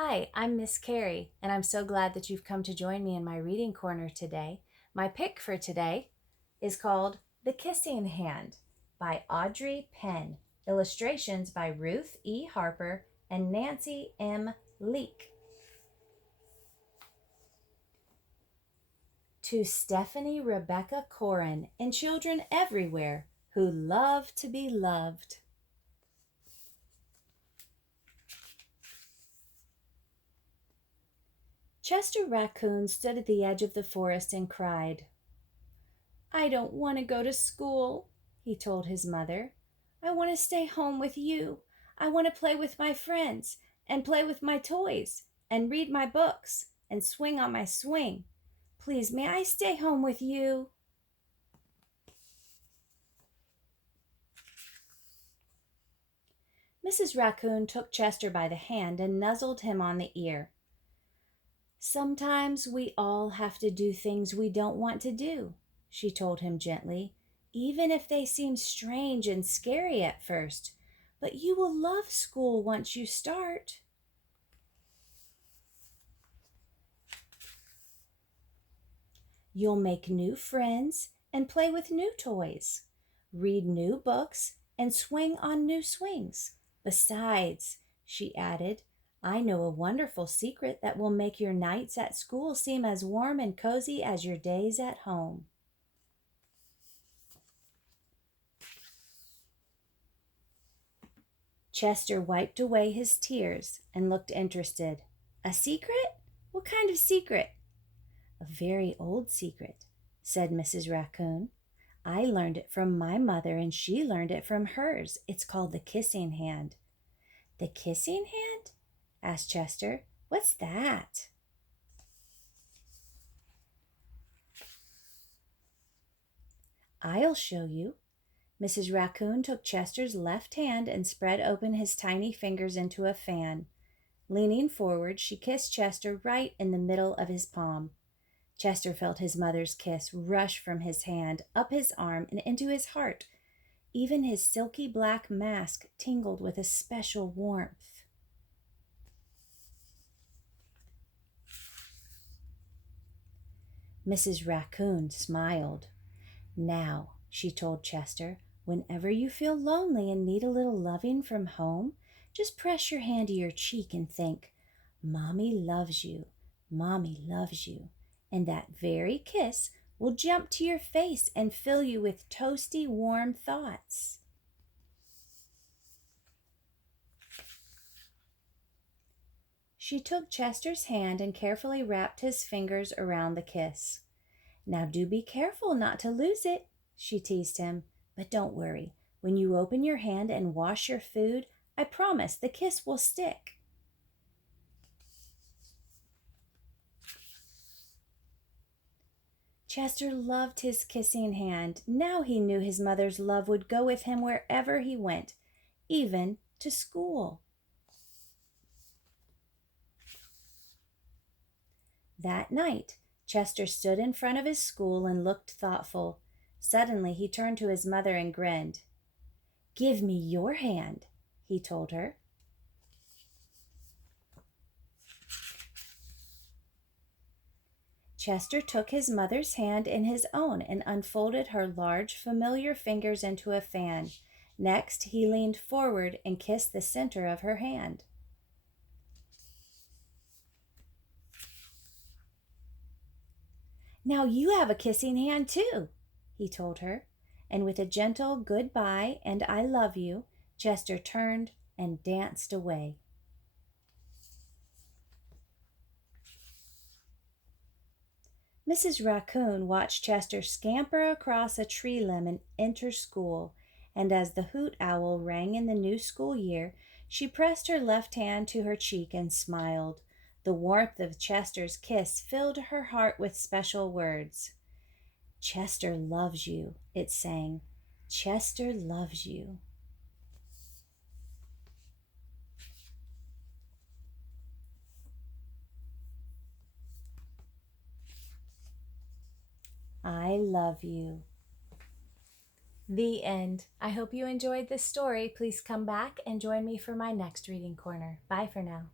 Hi, I'm Miss Carrie, and I'm so glad that you've come to join me in my reading corner today. My pick for today is called The Kissing Hand by Audrey Penn. Illustrations by Ruth E. Harper and Nancy M. Leake. To Stephanie Rebecca Corin and children everywhere who love to be loved. Chester Raccoon stood at the edge of the forest and cried. "I don't want to go to school," he told his mother. "I want to stay home with you. I want to play with my friends and play with my toys and read my books and swing on my swing. Please, may I stay home with you?" Mrs. Raccoon took Chester by the hand and nuzzled him on the ear. "Sometimes we all have to do things we don't want to do," she told him gently, "even if they seem strange and scary at first. But you will love school once you start." "You'll make new friends and play with new toys, read new books and swing on new swings. Besides," she added, "I know a wonderful secret that will make your nights at school seem as warm and cozy as your days at home." Chester wiped away his tears and looked interested. "A secret? What kind of secret?" "A very old secret," said Mrs. Raccoon. "I learned it from my mother and she learned it from hers. It's called the kissing hand." "The kissing hand?" asked Chester. "What's that?" "I'll show you." Mrs. Raccoon took Chester's left hand and spread open his tiny fingers into a fan. Leaning forward, she kissed Chester right in the middle of his palm. Chester felt his mother's kiss rush from his hand, up his arm, and into his heart. Even his silky black mask tingled with a special warmth. Mrs. Raccoon smiled. "Now," she told Chester, "whenever you feel lonely and need a little loving from home, just press your hand to your cheek and think, 'Mommy loves you, Mommy loves you.' And that very kiss will jump to your face and fill you with toasty, warm thoughts." She took Chester's hand and carefully wrapped his fingers around the kiss. "Now do be careful not to lose it," she teased him. "But don't worry. When you open your hand and wash your food, I promise the kiss will stick." Chester loved his kissing hand. Now he knew his mother's love would go with him wherever he went, even to school. That night, Chester stood in front of his school and looked thoughtful. Suddenly he turned to his mother and grinned. "Give me your hand," he told her. Chester took his mother's hand in his own and unfolded her large, familiar fingers into a fan. Next, he leaned forward and kissed the center of her hand. "Now you have a kissing hand too," he told her. And with a gentle goodbye and "I love you," Chester turned and danced away. Mrs. Raccoon watched Chester scamper across a tree limb and enter school, and as the hoot owl rang in the new school year, she pressed her left hand to her cheek and smiled. The warmth of Chester's kiss filled her heart with special words. "Chester loves you," it sang. "Chester loves you." I love you. The end. I hope you enjoyed this story. Please come back and join me for my next reading corner. Bye for now.